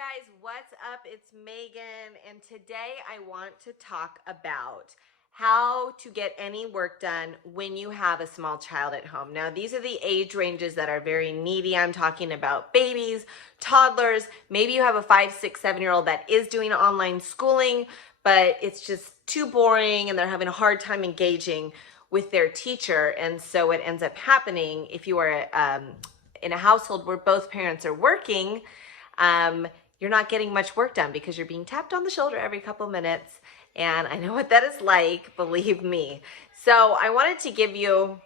Guys, what's up? It's Megan, and today I want to talk about how to get any work done when you have a small child at home. Now, these are the age ranges that are very needy. I'm talking about babies, toddlers. Maybe you have a 5, 6, 7-year-old that is doing online schooling, but it's just too boring and they're having a hard time engaging with their teacher. And so what ends up happening if you are in a household where both parents are working, you're not getting much work done because you're being tapped on the shoulder every couple minutes. And I know what that is like, believe me. So I wanted to give you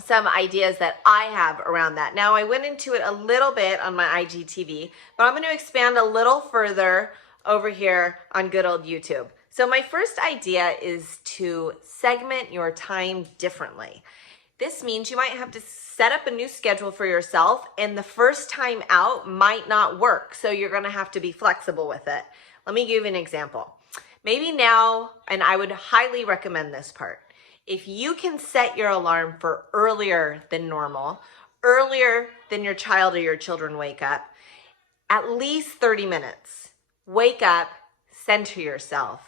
some ideas that I have around that. Now, I went into it a little bit on my IGTV, but I'm going to expand a little further over here on good old YouTube. So my first idea is to segment your time differently. This means you might have to set up a new schedule for yourself, and the first time out might not work. So you're going to have to be flexible with it. Let me give you an example. Maybe now, and I would highly recommend this part, if you can set your alarm for earlier than normal, earlier than your child or your children wake up, at least 30 minutes, wake up, center yourself,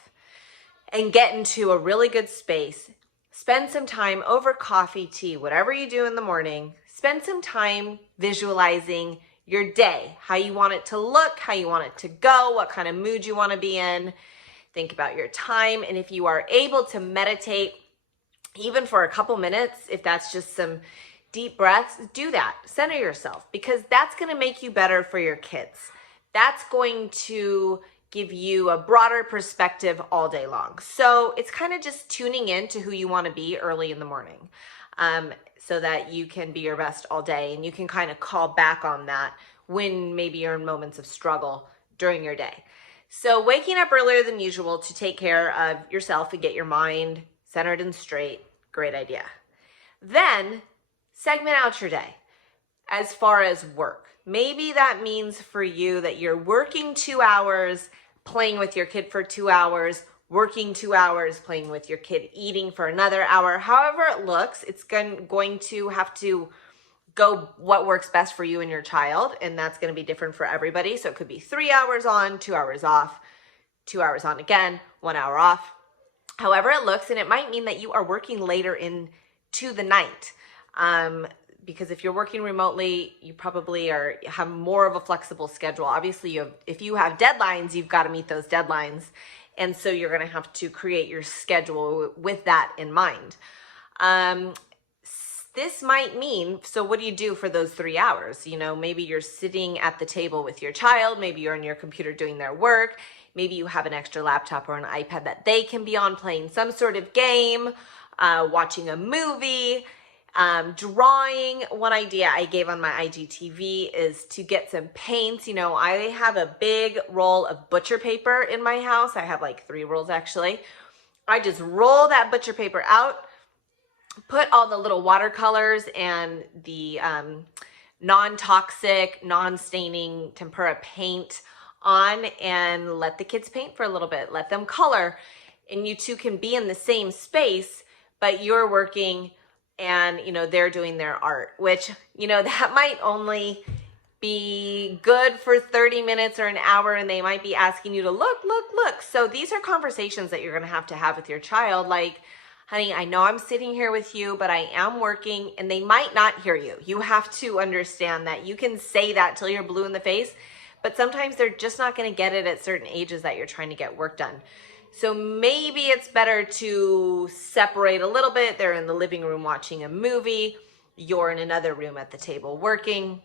and get into a really good space. Spend some time over coffee, tea, whatever you do in the morning. Spend some time visualizing your day, how you want it to look, how you want it to go, what kind of mood you want to be in. Think about your time. And if you are able to meditate, even for a couple minutes, if that's just some deep breaths, do that. Center yourself, because that's going to make you better for your kids. That's going to give you a broader perspective all day long. So it's kind of just tuning in to who you want to be early in the morning, so that you can be your best all day, and you can kind of call back on that when maybe you're in moments of struggle during your day. So waking up earlier than usual to take care of yourself and get your mind centered and straight, great idea. Then segment out your day as far as work. Maybe that means for you that you're working 2 hours, playing with your kid for 2 hours, working 2 hours, playing with your kid, eating for another hour. However it looks, it's going to have to go what works best for you and your child, and that's going to be different for everybody. So it could be 3 hours on, 2 hours off, 2 hours on again, 1 hour off. However it looks, and it might mean that you are working later into the night. Because if you're working remotely, you probably have more of a flexible schedule. Obviously, if you have deadlines, you've got to meet those deadlines. And so you're going to have to create your schedule with that in mind. This might mean, so what do you do for those 3 hours? You know, maybe you're sitting at the table with your child. Maybe you're on your computer doing their work. Maybe you have an extra laptop or an iPad that they can be on playing some sort of game, watching a movie. Drawing. One idea I gave on my IGTV is to get some paints. You know, I have a big roll of butcher paper in my house. I have like 3 rolls actually. I just roll that butcher paper out, put all the little watercolors and the non-toxic, non-staining tempera paint on, and let the kids paint for a little bit. Let them color, and you two can be in the same space, but you're working and, you know, they're doing their art, which, you know, that might only be good for 30 minutes or an hour, and they might be asking you to look. So these are conversations that you're going to have with your child. Like, honey, I know I'm sitting here with you, but I am working, and they might not hear you. You have to understand that. You can say that till you're blue in the face, but sometimes they're just not going to get it at certain ages that you're trying to get work done. So maybe it's better to separate a little bit. They're in the living room watching a movie. You're in another room at the table working.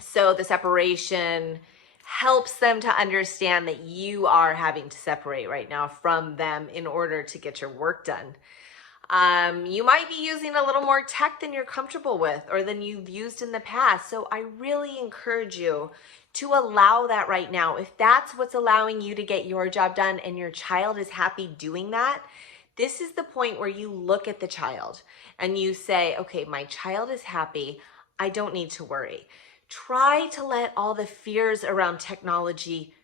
So the separation helps them to understand that you are having to separate right now from them in order to get your work done. You might be using a little more tech than you're comfortable with or than you've used in the past. So I really encourage you to allow that right now. If that's what's allowing you to get your job done and your child is happy doing that, this is the point where you look at the child and you say, okay, my child is happy. I don't need to worry. Try to let all the fears around technology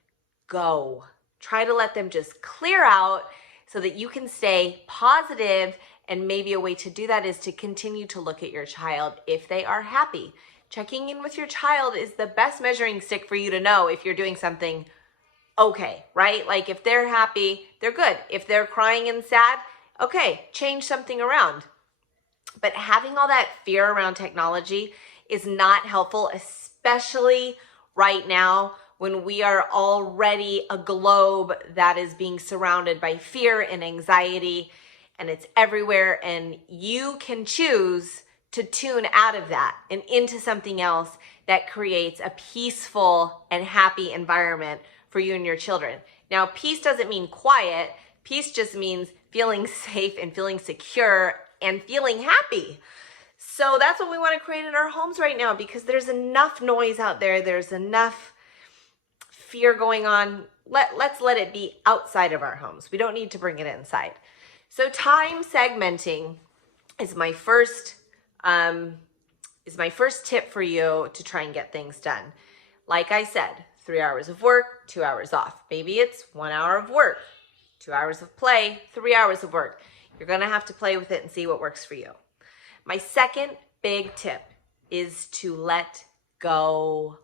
go. Try to let them just clear out so that you can stay positive. And maybe a way to do that is to continue to look at your child if they are happy. Checking in with your child is the best measuring stick for you to know if you're doing something okay, right? Like if they're happy, they're good. If they're crying and sad, okay, change something around. But having all that fear around technology is not helpful, especially right now when we are already a globe that is being surrounded by fear and anxiety, and it's everywhere, and you can choose to tune out of that and into something else that creates a peaceful and happy environment for you and your children. Now, peace doesn't mean quiet. Peace just means feeling safe and feeling secure and feeling happy. So that's what we want to create in our homes right now, because there's enough noise out there. There's enough fear going on. Let's let it be outside of our homes. We don't need to bring it inside. So time segmenting is my first tip for you to try and get things done. Like I said, 3 hours of work, 2 hours off. Maybe it's 1 hour of work, 2 hours of play, 3 hours of work. You're going to have to play with it and see what works for you. My second big tip is to let go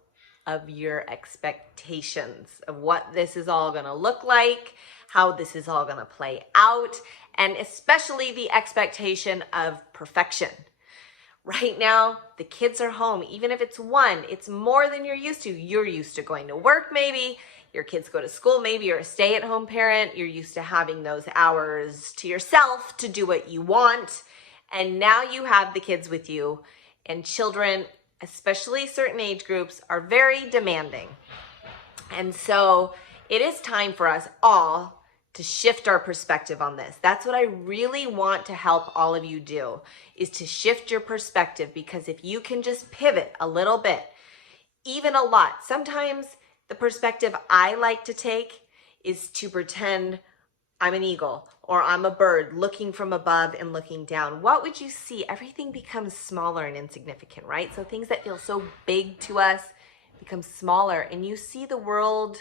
of your expectations of what this is all going to look like, how this is all going to play out, and especially the expectation of perfection. Right now, the kids are home. Even if it's one, it's more than you're used to. You're used to going to work maybe. Your kids go to school, maybe you're a stay-at-home parent. You're used to having those hours to yourself to do what you want. And now you have the kids with you. And children, especially certain age groups, are very demanding. And so it is time for us all to shift our perspective on this. That's what I really want to help all of you do, is to shift your perspective, because if you can just pivot a little bit, even a lot, sometimes the perspective I like to take is to pretend I'm an eagle or I'm a bird looking from above and looking down. What would you see? Everything becomes smaller and insignificant, right? So things that feel so big to us become smaller, and you see the world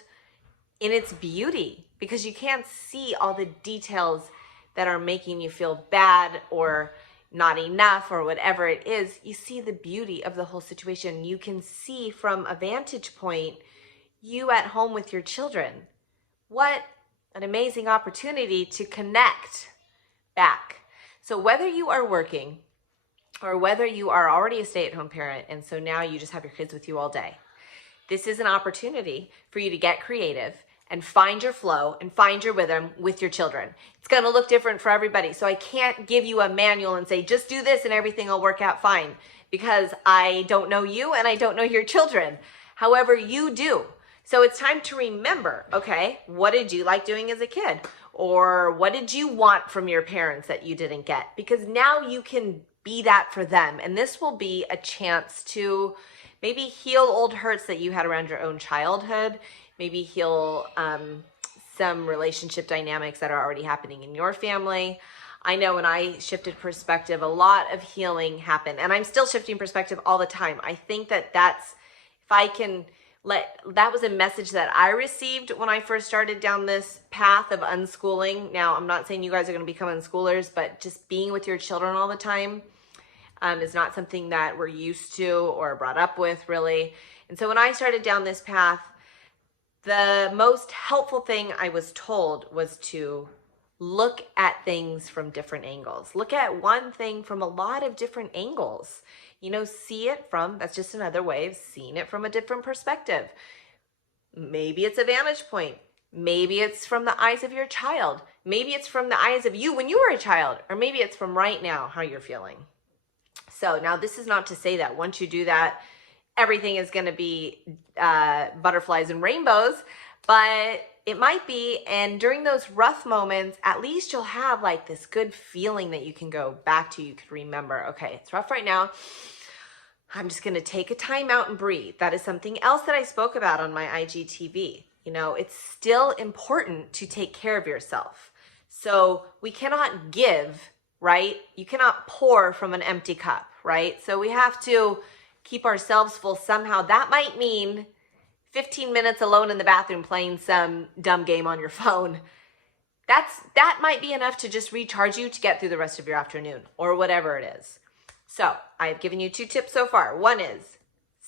in its beauty because you can't see all the details that are making you feel bad or not enough or whatever it is. You see the beauty of the whole situation. You can see from a vantage point you at home with your children. What an amazing opportunity to connect back. So whether you are working or whether you are already a stay-at-home parent and so now you just have your kids with you all day, this is an opportunity for you to get creative and find your flow and find your rhythm with your children. It's going to look different for everybody. So I can't give you a manual and say, just do this and everything will work out fine, because I don't know you and I don't know your children. However, you do. So it's time to remember, okay, what did you like doing as a kid? Or what did you want from your parents that you didn't get? Because now you can be that for them. And this will be a chance to maybe heal old hurts that you had around your own childhood, maybe heal some relationship dynamics that are already happening in your family. I know when I shifted perspective, a lot of healing happened, and I'm still shifting perspective all the time. I think that that was a message that I received when I first started down this path of unschooling. Now, I'm not saying you guys are going to become unschoolers, but just being with your children all the time is not something that we're used to or brought up with, really. And so when I started down this path, the most helpful thing I was told was to look at things from different angles. Look at one thing from a lot of different angles. You know, see it from, that's just another way of seeing it from a different perspective. Maybe it's a vantage point. Maybe it's from the eyes of your child. Maybe it's from the eyes of you when you were a child. Or maybe it's from right now, how you're feeling. So now this is not to say that once you do that, everything is going to be butterflies and rainbows, but it might be. And during those rough moments, at least you'll have like this good feeling that you can go back to. You could remember, okay, it's rough right now. I'm just going to take a time out and breathe. That is something else that I spoke about on my IGTV. You know, it's still important to take care of yourself. So we cannot give, right? You cannot pour from an empty cup, right? So we have to keep ourselves full somehow. That might mean 15 minutes alone in the bathroom playing some dumb game on your phone. That might be enough to just recharge you to get through the rest of your afternoon or whatever it is. So I've given you 2 tips so far. One is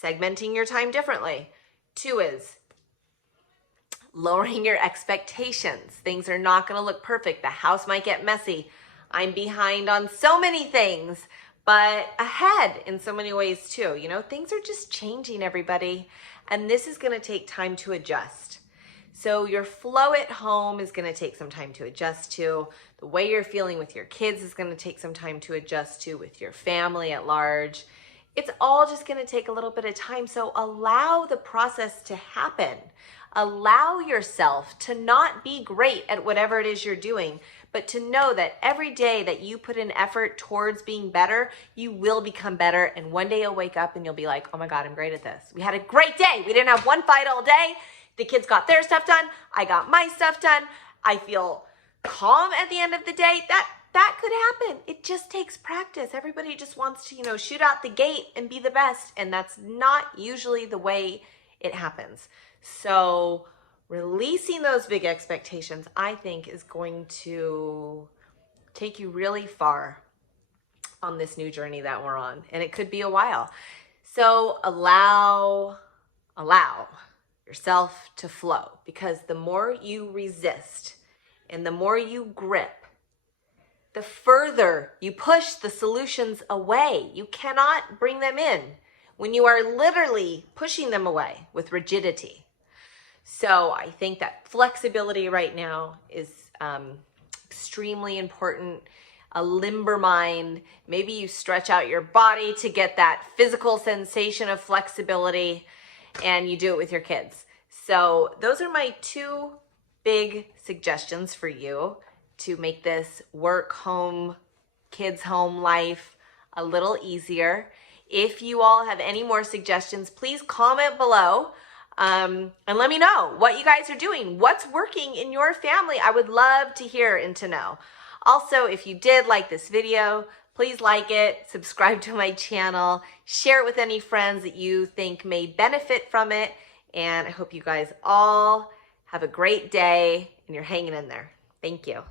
segmenting your time differently. 2 is lowering your expectations. Things are not going to look perfect. The house might get messy. I'm behind on so many things, but ahead in so many ways too. You know, things are just changing, everybody, and this is going to take time to adjust. So your flow at home is going to take some time to adjust to. The way you're feeling with your kids is going to take some time to adjust to, with your family at large. It's all just going to take a little bit of time. So allow the process to happen. Allow yourself to not be great at whatever it is you're doing, but to know that every day that you put an effort towards being better, you will become better. And one day you'll wake up and you'll be like, oh my God, I'm great at this. We had a great day. We didn't have one fight all day. The kids got their stuff done. I got my stuff done. I feel calm at the end of the day. That could happen. It just takes practice. Everybody just wants to, you know, shoot out the gate and be the best. And that's not usually the way it happens. So releasing those big expectations, I think, is going to take you really far on this new journey that we're on. And it could be a while. So allow yourself to flow, because the more you resist and the more you grip, the further you push the solutions away. You cannot bring them in when you are literally pushing them away with rigidity. So I think that flexibility right now is extremely important. A limber mind. Maybe you stretch out your body to get that physical sensation of flexibility, and you do it with your kids. So those are my 2 big suggestions for you to make this work, home, kids home life a little easier. If you all have any more suggestions, please comment below and let me know what you guys are doing. What's working in your family? I would love to hear and to know. Also, if you did like this video, please like it, subscribe to my channel, share it with any friends that you think may benefit from it. And I hope you guys all have a great day and you're hanging in there. Thank you.